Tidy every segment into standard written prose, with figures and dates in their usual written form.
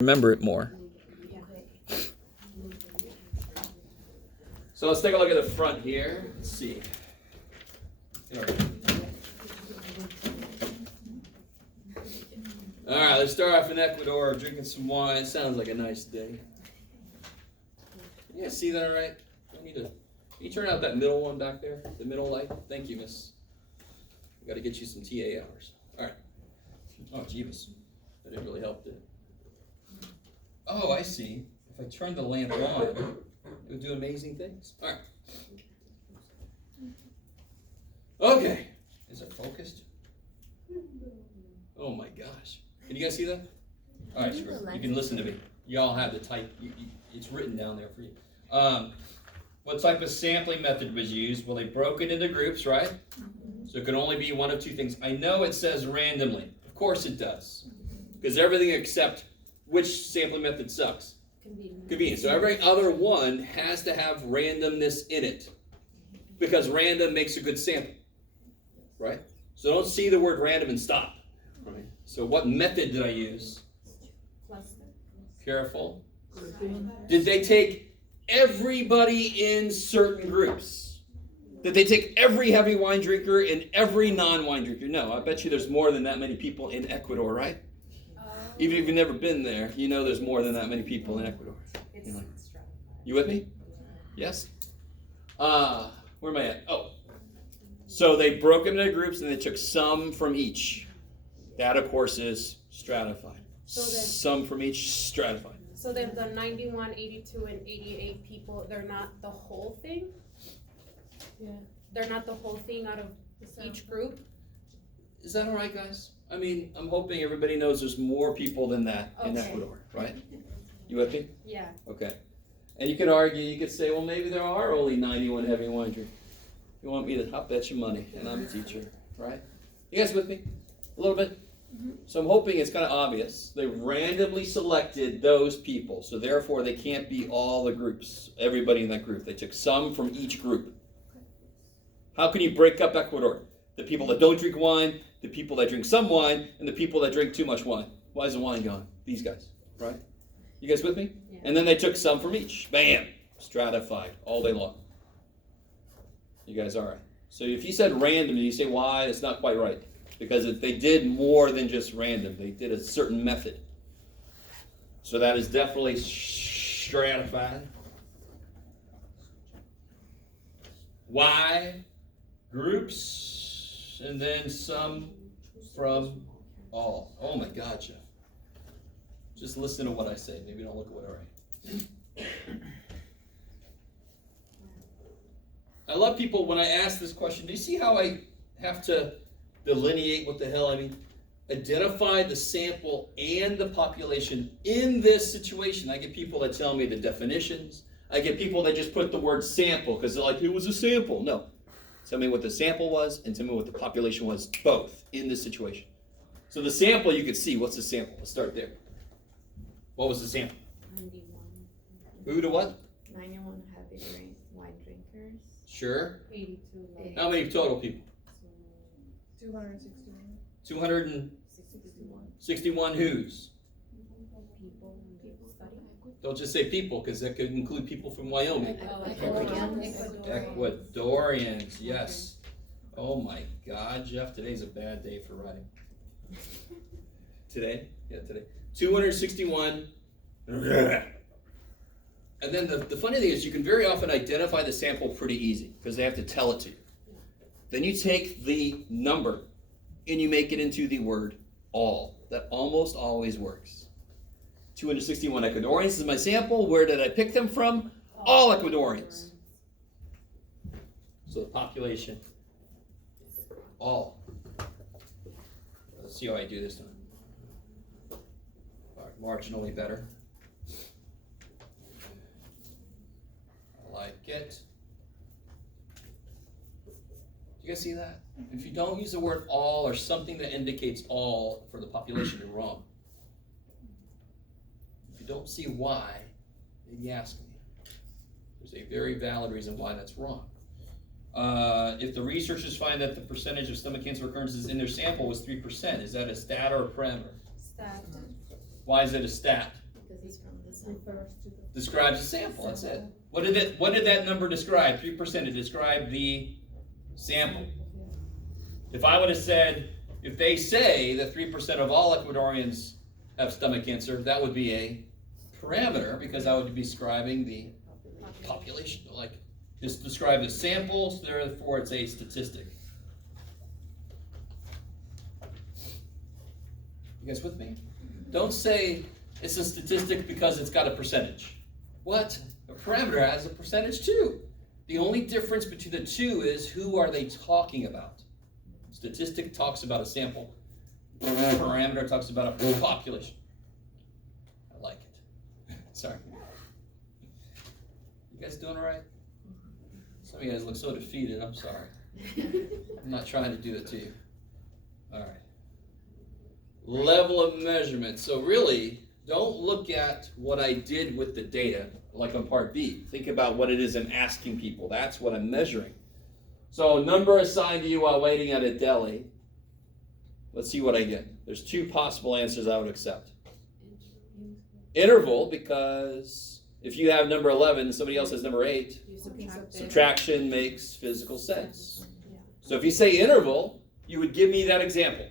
remember it more. So let's take a look at the front here. Let's see. All right, let's start off in Ecuador, drinking some wine. Sounds like a nice day. You guys see that all right? Can you turn out that middle one back there? The middle light? Thank you, miss. We got to get you some TA hours. All right. Oh, jeebus. That didn't really help, did it? Oh, I see. If I turn the lamp on, it would do amazing things. All right. Okay. Is it focused? Oh my gosh. Can you guys see that? All right, sure. You can listen to me. You all have the type. It's written down there for you. What type of sampling method was used? Well, they broke it into groups, right? So it could only be one of two things. I know it says randomly. Of course it does. Because everything except which sampling method sucks? Convenient. So every other one has to have randomness in it. Because random makes a good sample. Right? So don't see the word random and stop. Right? So what method did I use? Careful. Did they take everybody in certain groups? Did they take every heavy wine drinker and every non-wine drinker? No, I bet you there's more than that many people in Ecuador, right? Even if you've never been there, you know there's more than that many people in Ecuador. You with me? Yes? Where am I at? Oh. So they broke them into groups and they took some from each. That, of course, is stratified. So some from each stratified. So then the 91, 82, and 88 people, they're not the whole thing? Yeah. They're not the whole thing out of each group? Is that all right, guys? I mean, I'm hoping everybody knows there's more people than that in Ecuador, right? You with me? Yeah. Okay. And you could argue, you could say, well, maybe there are only 91 heavy wine drinkers. You want me to, I'll bet you money, and I'm a teacher, right? You guys with me? A little bit? Mm-hmm. So I'm hoping it's kind of obvious. They randomly selected those people, so therefore they can't be all the groups, everybody in that group. They took some from each group. How can you break up Ecuador? The people that don't drink wine, the people that drink some wine, and the people that drink too much wine. Why is the wine gone? These guys, right? You guys with me? Yeah. And then they took some from each. Bam! Stratified all day long. You guys all right? So if you said random, you say why? It's not quite right. Because they did more than just random. They did a certain method. So that is definitely stratified. Why? Groups, and then some from all. Oh my God, Jeff. Just listen to what I say. Maybe don't look at what I write. I love people when I ask this question. Do you see how I have to delineate what the hell I mean? Identify the sample and the population in this situation. I get people that tell me the definitions. I get people that just put the word sample because they're like, it was a sample. No. Tell me what the sample was and tell me what the population was, both in this situation. So the sample you could see. What's the sample? Let's start there. What was the sample? 91. Who to what? 91 heavy wine drinkers. Sure. 82. How many total people? 261. 261 whose? People studying. Don't just say people, because that could include people from Wyoming. Ecuadorians, yes. Oh my God, Jeff, today's a bad day for writing. Today? Yeah, today. 261. And then the funny thing is you can very often identify the sample pretty easy, because they have to tell it to you. Then you take the number and you make it into the word all. That almost always works. 261 Ecuadorians is my sample. Where did I pick them from? All Ecuadorians. So the population, all. Let's see how I do this time. All right, marginally better. I like it. Do you guys see that? If you don't use the word all or something that indicates all for the population, you're wrong. If you don't see why, then you ask me. There's a very valid reason why that's wrong. If the researchers find that the percentage of stomach cancer occurrences in their sample was 3%, is that a stat or a parameter? Stat. Why is it a stat? Describes a sample, that's it. What did that number describe? 3%, it described the sample. If I would have said, if they say that 3% of all Ecuadorians have stomach cancer, that would be a parameter, because I would be describing the population. Like, just describe the samples, therefore it's a statistic. You guys with me? Don't say it's a statistic because it's got a percentage. What? A parameter has a percentage too. The only difference between the two is who are they talking about. Statistic talks about a sample. Parameter talks about a population. I like it. Sorry. You guys doing all right? Some of you guys look so defeated. I'm sorry. I'm not trying to do that to you. All right. Level of measurement. So really, don't look at what I did with the data, like on part B. Think about what it is I'm asking people. That's what I'm measuring. So number assigned to you while waiting at a deli. Let's see what I get. There's two possible answers I would accept. Interval, because if you have number 11 and somebody else has number 8, subtraction makes physical sense. So if you say interval, you would give me that example.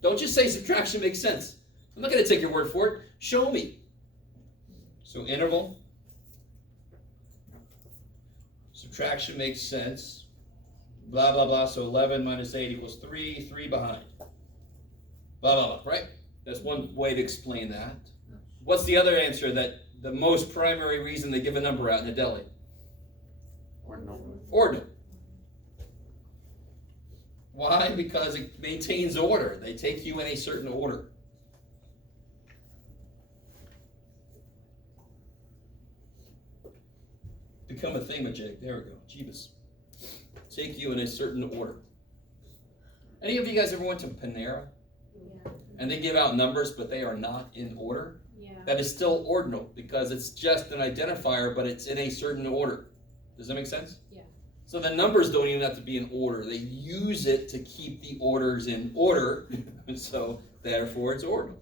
Don't just say subtraction makes sense. I'm not going to take your word for it. Show me. So interval. Subtraction makes sense. Blah, blah, blah. So 11 minus 8 equals 3. 3 behind. Blah, blah, blah. Right? That's one way to explain that. What's the other answer, that the most primary reason they give a number out in a deli? Ordinal. Why? Because it maintains order. They take you in a certain order. Become a thingamajig. There we go. Jeebus. Take you in a certain order. Any of you guys ever went to Panera? Yeah. And they give out numbers, but they are not in order? Yeah. That is still ordinal, because it's just an identifier, but it's in a certain order. Does that make sense? So the numbers don't even have to be in order. They use it to keep the orders in order. So therefore it's ordinal.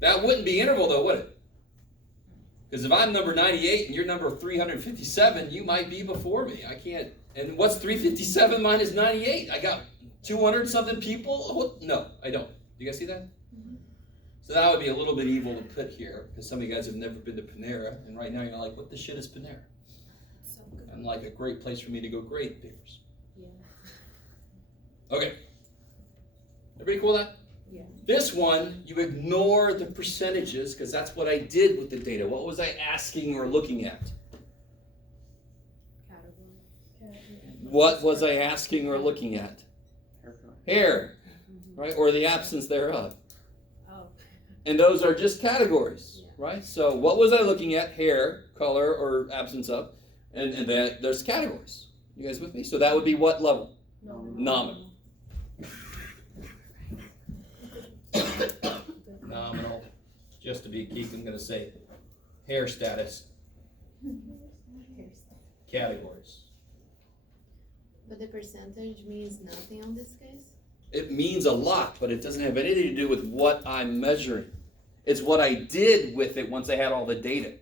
That wouldn't be interval though, would it? Because if I'm number 98 and you're number 357, you might be before me. I can't. And what's 357 minus 98? I got 200 something people? No, I don't. Do you guys see that? Mm-hmm. So that would be a little bit evil to put here, because some of you guys have never been to Panera, and right now you're like, what the shit is Panera? And like a great place for me to go grade papers. Yeah. Okay. Everybody cool with that? Yeah. This one, you ignore the percentages, because that's what I did with the data. What was I asking or looking at? What was I asking or looking at? Hair. Right? Or the absence thereof. Oh. And those are just categories. Yeah. Right? So what was I looking at? Hair, color, or absence of. And then there's categories. You guys with me? So that would be what level? Nominal. Nominal. Just to be geek, I'm going to say hair status. Categories. But the percentage means nothing on this case? It means a lot, but it doesn't have anything to do with what I'm measuring. It's what I did with it once I had all the data.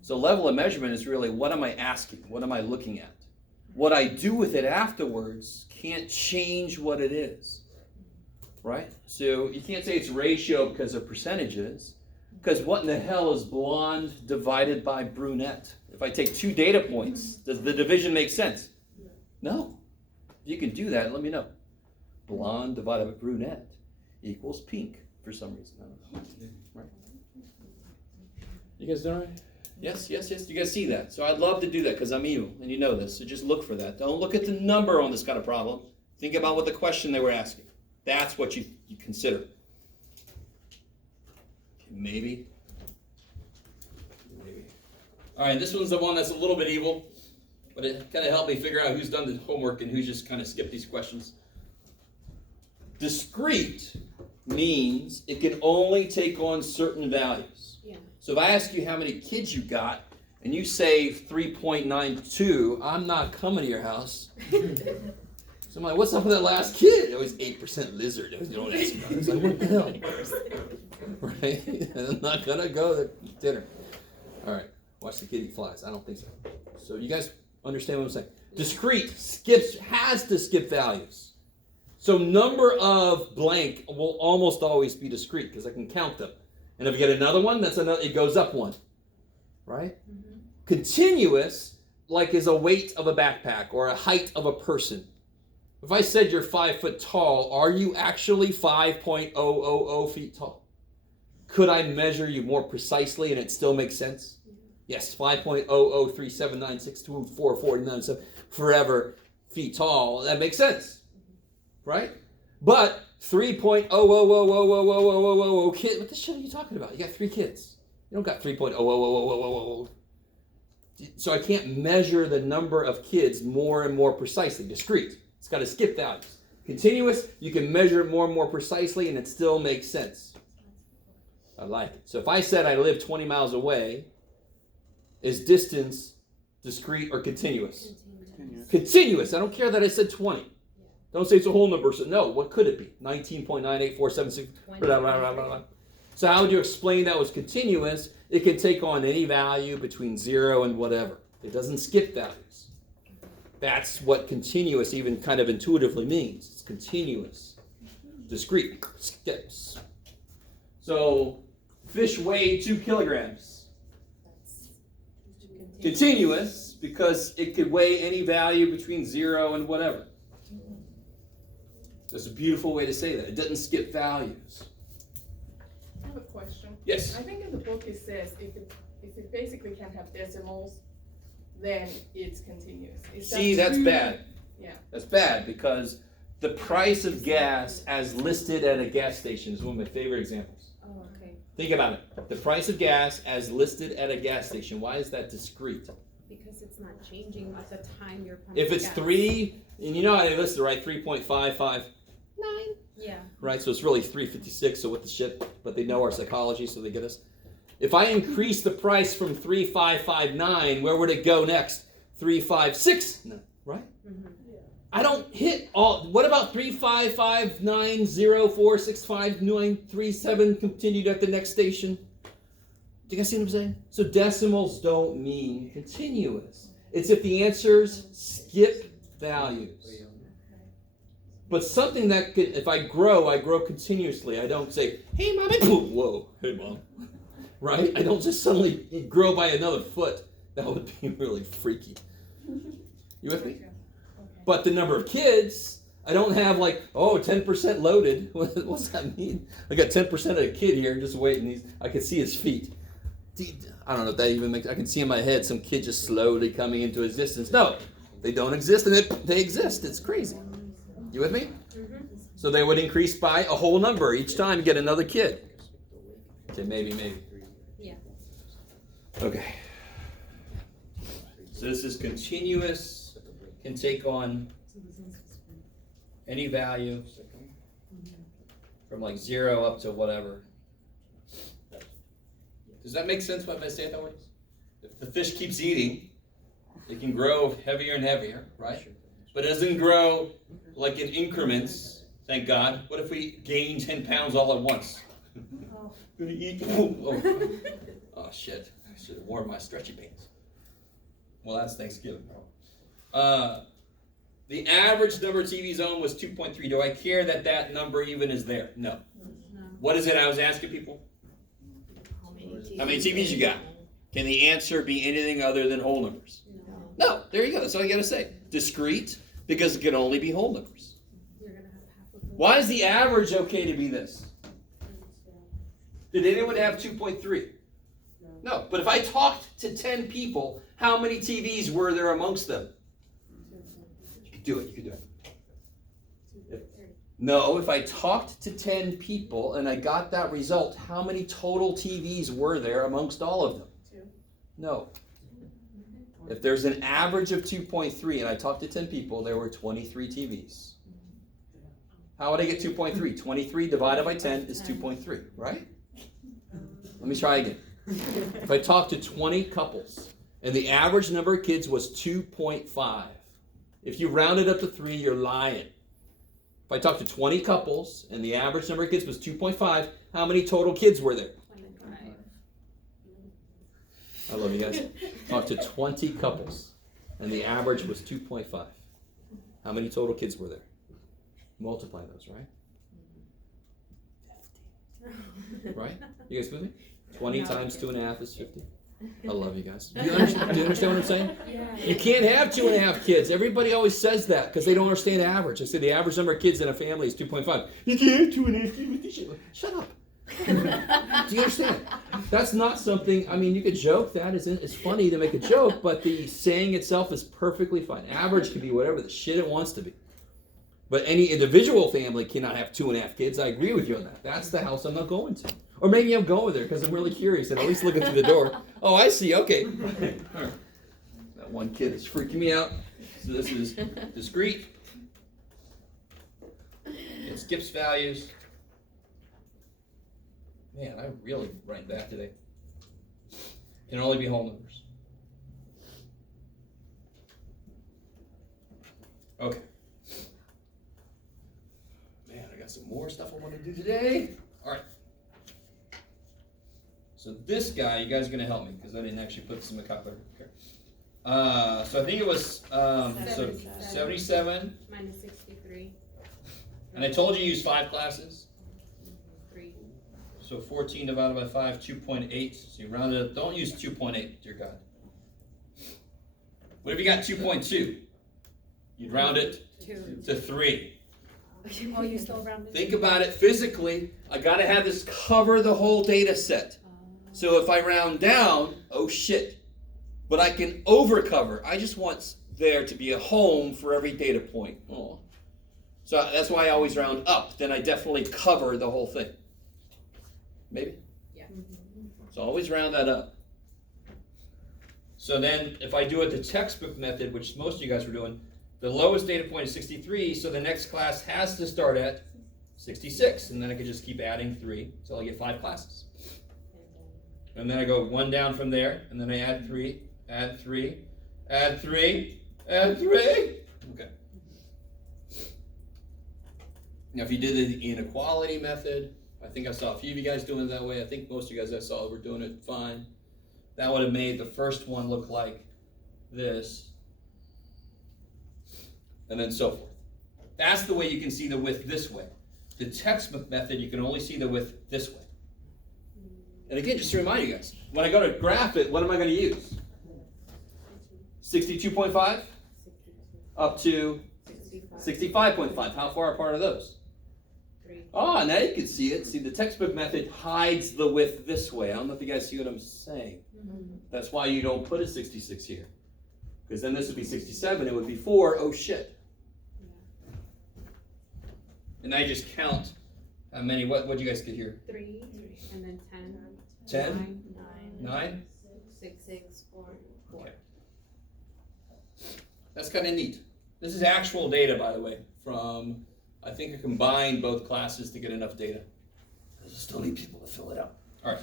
So level of measurement is really, what am I asking? What am I looking at? What I do with it afterwards can't change what it is, right? So you can't say it's ratio because of percentages, because what in the hell is blonde divided by brunette? If I take two data points, does the division make sense? No. If you can do that, let me know. Blonde divided by brunette equals pink for some reason. I don't know. Right? You guys doing all right? Yes. You guys see that? So I'd love to do that because I'm evil, and you know this. So just look for that. Don't look at the number on this kind of problem. Think about what the question they were asking. That's what you consider. Maybe. All right, this one's the one that's a little bit evil, but it kind of helped me figure out who's done the homework and who's just kind of skipped these questions. Discrete means it can only take on certain values. So if I ask you how many kids you got, and you say 3.92, I'm not coming to your house. So I'm like, what's up with that last kid? It was 8% lizard. It was, you don't ask about it. It's like, what the hell? Right? I'm not going to go to dinner. All right. Watch the kid eat flies. I don't think so. So you guys understand what I'm saying? Discrete has to skip values. So number of blank will almost always be discrete because I can count them. And if you get another one, that's another. It goes up one. Right? Mm-hmm. Continuous, like, is a weight of a backpack or a height of a person. If I said you're 5 foot tall, are you actually 5.000 feet tall? Could I measure you more precisely and it still makes sense? Yes, 5.00379624497 forever feet tall. That makes sense, right? But 3.0000000 kid. What the shit are you talking about? You got 3 kids. You don't got 3.0000000. So I can't measure the number of kids more and more precisely. Discrete. It's got to skip values. Continuous, you can measure it more and more precisely, and it still makes sense. I like it. So if I said I live 20 miles away, is distance discrete or continuous? Continuous. I don't care that I said 20. Don't say it's a whole number. So no, what could it be? 19.984766. Blah, blah, blah, blah. So how would you explain that was continuous? It can take on any value between 0 and whatever. It doesn't skip values. That's what continuous even kind of intuitively means. It's continuous. Discrete. Skips. So fish weigh 2 kilograms. Continuous because it could weigh any value between 0 and whatever. That's a beautiful way to say that. It doesn't skip values. I have a question. Yes. I think in the book it says if it basically can have decimals, then it's continuous. See, that's bad. Yeah. That's bad because the price of gas as listed at a gas station is one of my favorite examples. Oh, okay. Think about it. The price of gas as listed at a gas station. Why is that discrete? Because it's not changing at the time you're pumping If it's gas. 3, and you know how they listed, right? 3.559. Yeah. Right? So it's really 356, so what the shit? But they know our psychology, so they get us. If I increase the price from 3559, where would it go next? 356, no, right? Mm-hmm. Yeah. I don't hit all. What about 35590465937 continued at the next station? Do you guys see what I'm saying? So decimals don't mean continuous. It's if the answers skip values. But something that could, if I grow continuously. I don't say, hey, mommy, whoa, hey, mom. Right? I don't just suddenly grow by another foot. That would be really freaky. You with me? But the number of kids, I don't have like, 10% loaded. What's that mean? I got 10% of a kid here just waiting. I can see his feet. I don't know if that even makes, I can see in my head some kid just slowly coming into existence. No, they don't exist and they exist. It's crazy. You with me? Mm-hmm. So they would increase by a whole number each time you get another kid. Okay, maybe. Yeah. Okay. So this is continuous, can take on any value from like 0 up to whatever. Does that make sense if I say it that way? If the fish keeps eating, it can grow heavier and heavier, right? But it doesn't grow like in increments, thank God. What if we gain 10 pounds all at once? Gonna eat. Oh shit, I should have worn my stretchy pants. Well, that's Thanksgiving. The average number of TVs owned was 2.3. Do I care that number even is there? No. What is it I was asking people? How many TVs you got? Can the answer be anything other than whole numbers? No. There you go. That's all you got to say. Discrete, because it can only be whole numbers. Why is the average okay to be this? Did anyone have 2.3? No. But if I talked to 10 people, how many TVs were there amongst them? You could do it. No, if I talked to 10 people and I got that result, how many total TVs were there amongst all of them? 2. No. If there's an average of 2.3 and I talked to 10 people, there were 23 TVs. How would I get 2.3? 23 divided by 10 is 2.3, right? Let me try again. If I talked to 20 couples and the average number of kids was 2.5, If you round it up to 3, you're lying. If I talk to 20 couples and the average number of kids was 2.5, how many total kids were there? 25. I love you guys. Talk to 20 couples and the average was 2.5. How many total kids were there? Multiply those, right? 50. Right? You guys with me? 20 No. times 2.5 is 50. I love you guys. Do you understand what I'm saying? Yeah. You can't have 2.5 kids. Everybody always says that because they don't understand average. I say the average number of kids in a family is 2.5. You can't have 2.5 kids with this shit. Shut up. Do you understand? That's not something, I mean, you could joke that. It's funny to make a joke, but the saying itself is perfectly fine. Average can be whatever the shit it wants to be. But any individual family cannot have 2.5 kids. I agree with you on that. That's the house I'm not going to. Or maybe I'm going there because I'm really curious and at least looking through the door. Oh, I see. Okay. All right. That one kid is freaking me out. So this is discrete. It skips values. Man, I really write bad today. Can only be whole numbers. Okay. Man, I got some more stuff I want to do today. All right. So this guy, you guys are going to help me because I didn't actually put this in my calculator. Okay. So I think it was 77. Minus 63. And I told you to use 5 classes. 3. So 14 divided by 5, 2.8. So you round it up. Don't use 2.8, dear God. What if you got 2.2? You'd round it 2. to 3. Oh, you still rounded? Think about it physically. I got to have this cover the whole data set. So if I round down, oh shit. But I can overcover. I just want there to be a home for every data point. Oh. So that's why I always round up. Then I definitely cover the whole thing. Maybe? Yeah. So always round that up. So then if I do it the textbook method, which most of you guys were doing, the lowest data point is 63, so the next class has to start at 66. And then I could just keep adding 3 until I get 5 classes. And then I go 1 down from there, and then I add 3, add 3, add 3, add 3. Okay. Now if you did the inequality method, I think I saw a few of you guys doing it that way. I think most of you guys I saw were doing it fine. That would have made the first one look like this. And then so forth. That's the way you can see the width this way. The textbook method, you can only see the width this way. And again, just to remind you guys, when I go to graph it, what am I going to use? 62.5 up to 65.5. How far apart are those? 3. Oh, now you can see it. See, the textbook method hides the width this way. I don't know if you guys see what I'm saying. That's why you don't put a 66 here. Because then this would be 67. It would be 4. Oh, shit. And I just count how many. What do you guys get here? 3. And then 10. 10? 9. 9? 6, 4. Okay. That's kind of neat. This is actual data, by the way, from, I think I combined both classes to get enough data. I still need people to fill it out. All right.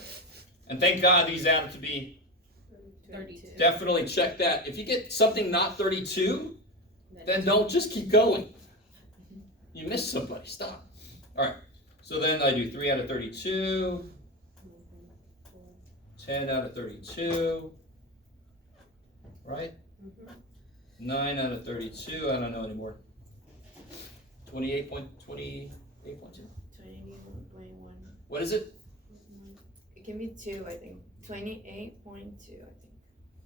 And thank God these add up to be 32. Definitely check that. If you get something not 32, then don't just keep going. You missed somebody. Stop. All right. So then I do 3 out of 32. 10 out of 32. Right? 9 out of 32. I don't know anymore. 28.2. 21.1. What is it? It can be 2, I think. 28.2, I think.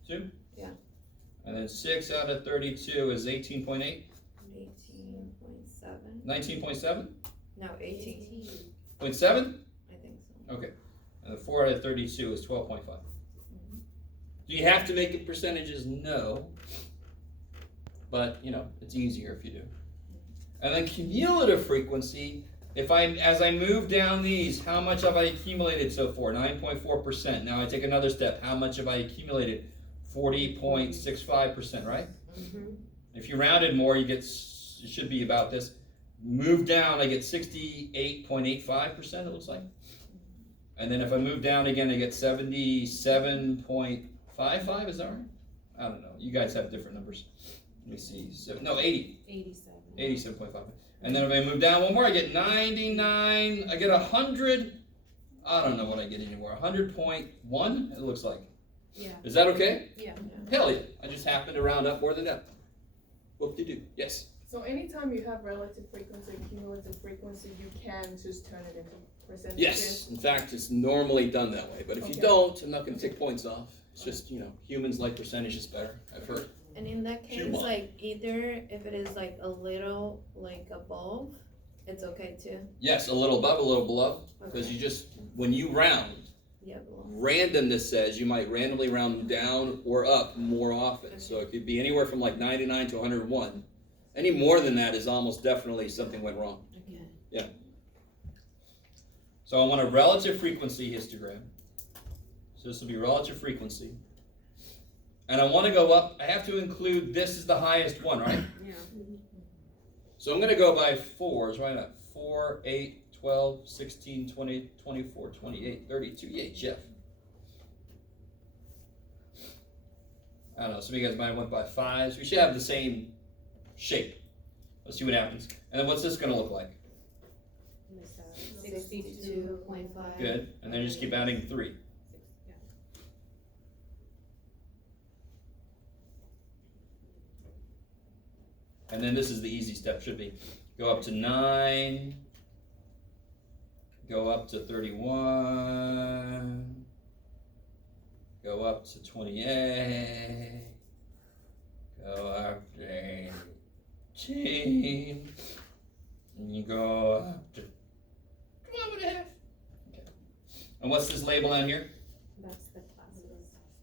2? Yeah. And then 6 out of 32 is 18.8. 18.7. 19.7? No, 18. 0.7? I think so. Okay. And the 4 out of 32 is 12.5. Do you have to make it percentages? No. But, it's easier if you do. And then cumulative frequency, as I move down these, how much have I accumulated so far? 9.4%. Now I take another step. How much have I accumulated? 40.65%, right? If you rounded more, it should be about this. Move down, I get 68.85%, it looks like. And then if I move down again, I get 77.55, is that right? I don't know. You guys have different numbers. let me see, 80. 87. 87.5. And then if I move down one more, I get 99. I get 100. I don't know what I get anymore. 100.1, it looks like. Yeah. Is that okay? Yeah. Hell yeah. I just happened to round up more than that. Whoop-de-doo. Yes. So anytime you have relative frequency and cumulative frequency, you can just turn it into percentages? Yes. In fact, it's normally done that way. But if you don't, I'm not going to take points off. It's just, humans like percentages better, I've heard. And in that case, Human. like either if it is like a little like above, it's okay too. Yes, a little above, a little below. Because you just, when you round, Yeah, below. randomness says you might randomly round down or up more often. So it could be anywhere from like 99 to 101. Any more than that is almost definitely something went wrong. Okay. Yeah. So I want a relative frequency histogram. So this will be relative frequency. And I want to go up. I have to include this is the highest one, right? Yeah. So I'm going to go by fours, right up. 4, 8, 12, 16, 20, 24, 28, 32. Yay, Jeff. I don't know. Some of you guys might have went by fives. We should have the same shape. Let's see what happens. And then what's this going to look like? 62.5. Good. And then just keep adding 3. And then this is the easy step, should be. Go up to 9. Go up to 31. Go up to 28. Go up to 18. And you go up to 12.5. Okay. And what's this label on here? That's the classes.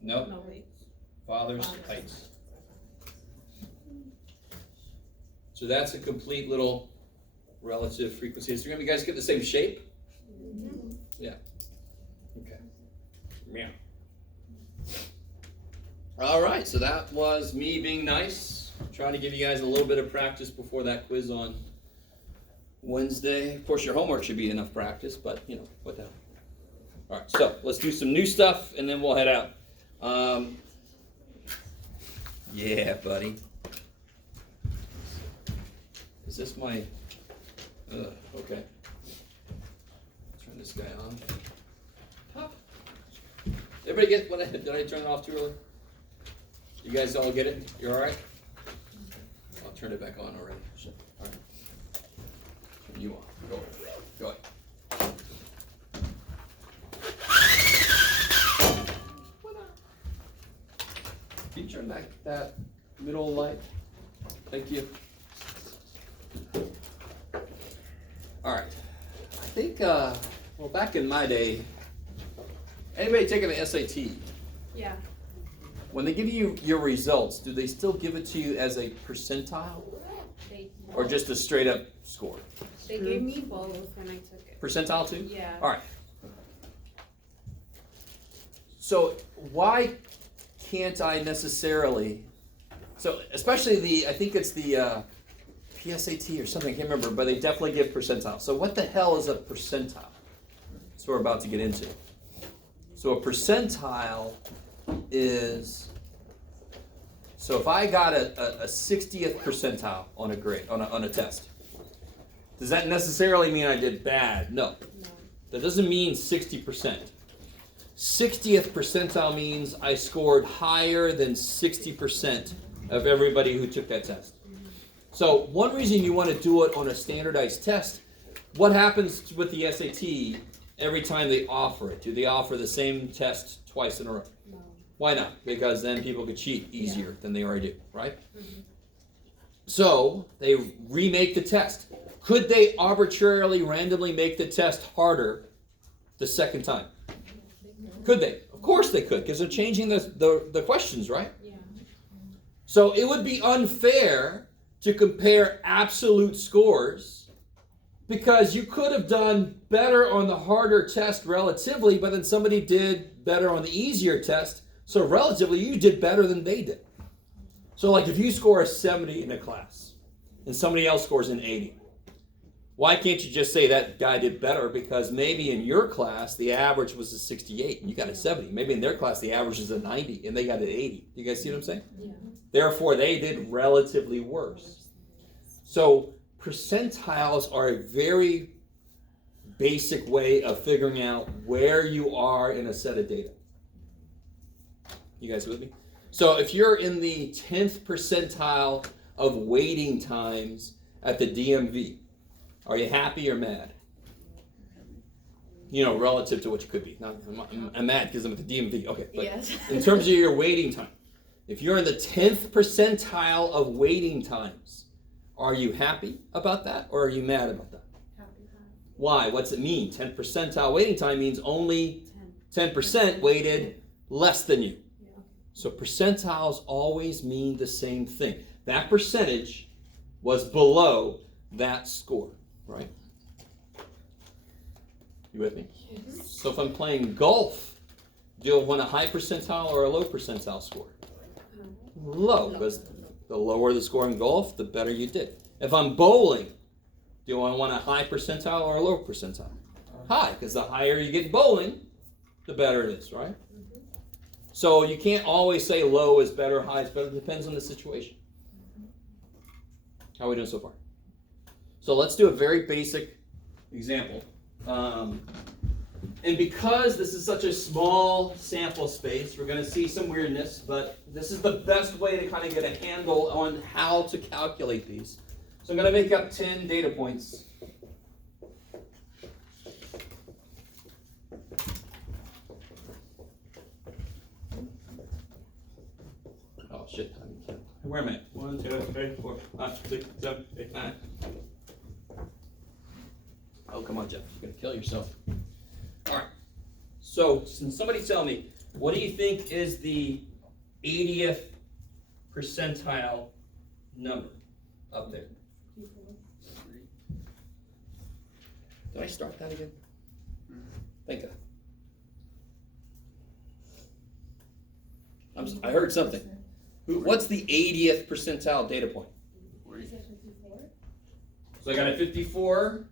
Nope. No, wait. Father's heights. So that's a complete little relative frequency histogram. You guys get the same shape? Mm-hmm. Yeah. Okay. Yeah. All right, so that was me being nice, trying to give you guys a little bit of practice before that quiz on Wednesday. Of course, your homework should be enough practice, but what the hell. All right, so let's do some new stuff, and then we'll head out. Yeah, buddy. Is this my, okay. Turn this guy on. Pop. Everybody get, did I turn it off too early? You guys all get it? You all right? I'll turn it back on already. All right. Turn you on. Go ahead. Can you turn back that middle light? Thank you. All right. I think, back in my day, anybody taking the SAT? Yeah. When they give you your results, do they still give it to you as a percentile or just a straight up score? They gave me both when I took it. Percentile too? Yeah. All right. So why can't I necessarily, so especially I think it's the PSAT or something, I can't remember, but they definitely give percentile. So what the hell is a percentile? That's what we're about to get into. So a percentile is, so if I got a 60th percentile on a grade, on a test, does that necessarily mean I did bad? No. That doesn't mean 60%. 60th percentile means I scored higher than 60% of everybody who took that test. So one reason you want to do it on a standardized test, what happens with the SAT every time they offer it? Do they offer the same test twice in a row? No. Why not? Because then people could cheat easier than they already do, right? Mm-hmm. So they remake the test. Could they arbitrarily, randomly make the test harder the second time? Could they? Of course they could, because they're changing the questions, right? Yeah. So it would be unfair to compare absolute scores, because you could have done better on the harder test relatively, but then somebody did better on the easier test, so relatively you did better than they did. So like if you score a 70 in a class and somebody else scores an 80, Why can't you just say that guy did better? Because maybe in your class, the average was a 68 and you got a 70. Maybe in their class, the average is a 90 and they got an 80. You guys see what I'm saying? Yeah. Therefore, they did relatively worse. So percentiles are a very basic way of figuring out where you are in a set of data. You guys with me? So if you're in the 10th percentile of waiting times at the DMV, are you happy or mad? You know, relative to what you could be. Not, I'm mad because I'm at the DMV. Okay, but Yes. in terms of your waiting time, if you're in the 10th percentile of waiting times, are you happy about that or are you mad about that? Why? What's it mean? 10th percentile waiting time means only 10% waited less than you. So percentiles always mean the same thing. That percentage was below that score, right? You with me? So if I'm playing golf, do I want a high percentile or a low percentile score? Low, because the lower the score in golf, the better you did. If I'm bowling, do I want a high percentile or a low percentile? High, because the higher you get bowling, the better it is, right? So you can't always say low is better, high is better. It depends on the situation. How are we doing so far? So let's do a very basic example. And because this is such a small sample space, we're going to see some weirdness, but this is the best way to kind of get a handle on how to calculate these. So I'm going to make up 10 data points. Oh, shit. Where am I? 1, 2, 3, 4, 5, 6, 7, 8, 9. Oh, come on, Jeff. You're going to kill yourself. All right. So, somebody tell me, what do you think is the 80th percentile number up there? Did I start that again? Think of it. I heard something. What's the 80th percentile data point? 40. So I got a 54.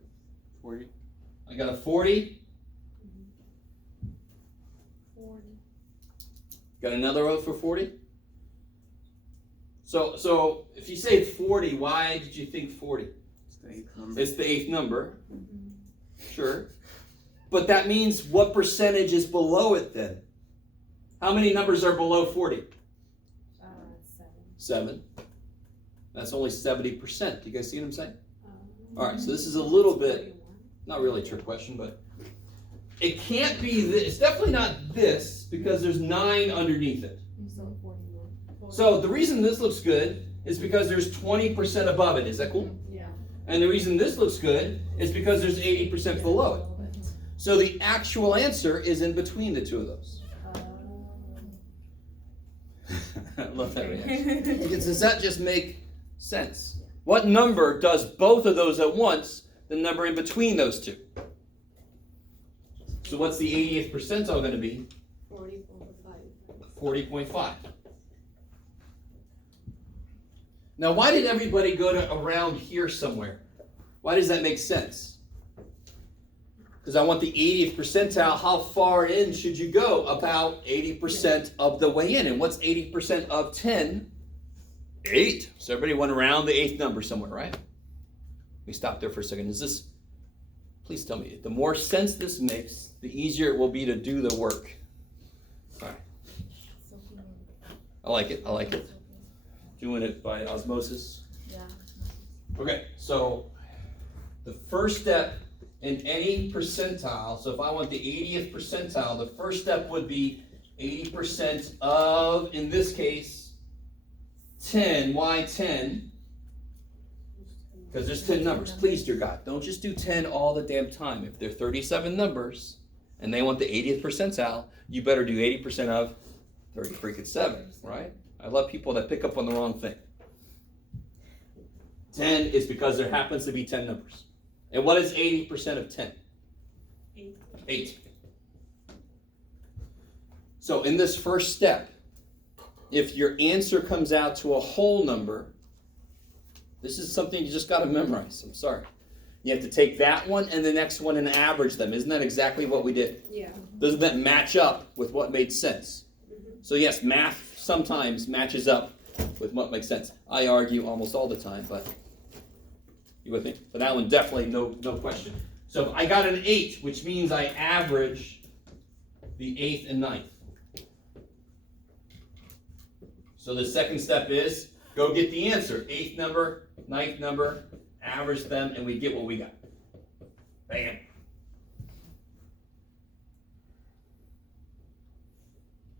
40. I got a 40. 40. Got another oath for 40? So if you say 40, why did you think 40? It's the 8th number. It's the 8th number. Sure. But that means what percentage is below it then? How many numbers are below 40? 7. That's only 70%. Do you guys see what I'm saying? All right, so this is a little bit, not really a trick question, but it can't be this. It's definitely not this because there's 9 underneath it. So the reason this looks good is because there's 20% above it. Is that cool? Yeah. And the reason this looks good is because there's 80% below it. So the actual answer is in between the two of those. I love that reaction. Does that just make sense? What number does both of those at once, the number in between those two? So what's the 80th percentile going to be? 40.5. 40.5. Now, why did everybody go to around here somewhere? Why does that make sense? Because I want the 80th percentile. How far in should you go? About 80% of the way in. And what's 80% of 10? 8. So everybody went around the 8th number somewhere, right? Let me stop there for a second. Is this, please tell me, the more sense this makes, the easier it will be to do the work. All right. I like it. I like it. Doing it by osmosis. Yeah. Okay, so the first step in any percentile, so if I want the 80th percentile, the first step would be 80% of, in this case, 10. Why 10? Because there's 10 numbers. Please, dear God, don't just do 10 all the damn time. If there are 37 numbers and they want the 80th percentile, you better do 80% of 30 freaking 7, right? I love people that pick up on the wrong thing. 10 is because there happens to be 10 numbers. And what is 80% of 10? 8. So in this first step, if your answer comes out to a whole number, this is something you just got to memorize. I'm sorry. You have to take that one and the next one and average them. Isn't that exactly what we did? Yeah. Doesn't that match up with what made sense? So yes, math sometimes matches up with what makes sense. I argue almost all the time, but you with me? For that one, definitely no question. So I got an 8, which means I average the 8th and 9th. So the second step is go get the answer. 8th number, 9th number, average them, and we get what we got. Bam.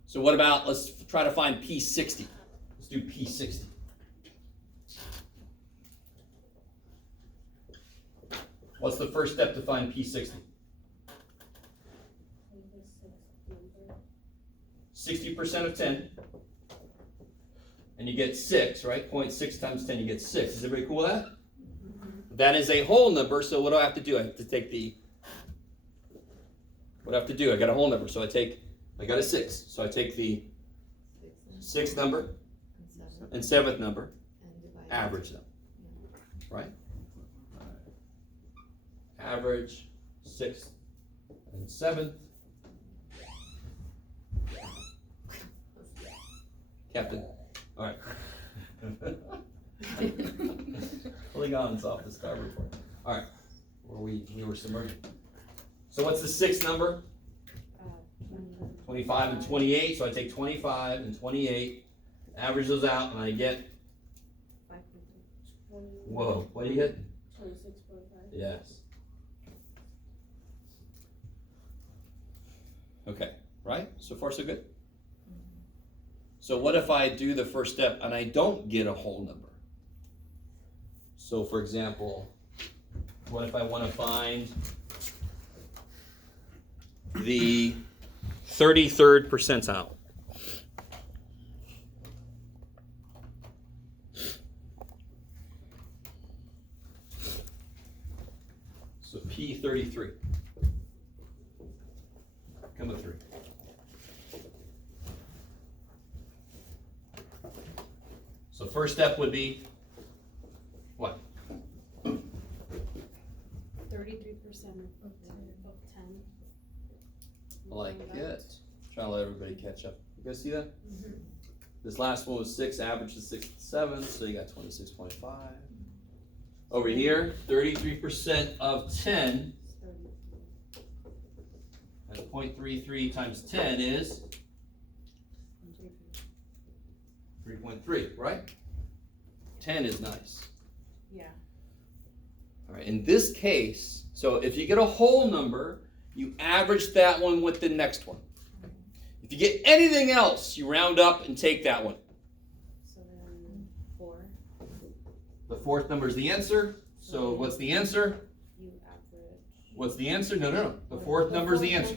So what about, let's try to find P60. Let's do P60. What's the first step to find P60? 60% of 10. And you get 6, right? 0.6 times 10, you get 6. Is everybody cool with that? That is a whole number, so what do I have to do? I have to take the, what do I have to do? I got a whole number, so I got a 6. So I take the 6th number and 7th number, average them, right? Average 6th and 7th. Captain. All right. Pulling on off the starboard port. All right. We were submerging. So what's the 6th number? 25 and 28. So I take 25 and 28, average those out, and I get. Whoa! What do you get? 26.5. Yes. Okay. Right. So far, so good. So what if I do the first step and I don't get a whole number? So for example, what if I want to find the 33rd percentile? So P33. Come with 3. So first step would be what? 33% of 10. I like it. Trying to let everybody catch up. You guys see that? Mm-hmm. This last one was 6, average is 6 and 7, so you got 26.5. Over here, 33% of 10. And 0.33 times 10 is 3.3, right? 10 is nice. Yeah. All right, in this case, so if you get a whole number, you average that one with the next one. If you get anything else, you round up and take that one. So then 4. The 4th number is the answer. So what's the answer? You average. What's the answer? No. The 4th number is the answer.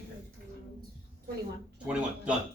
21. 21. Done.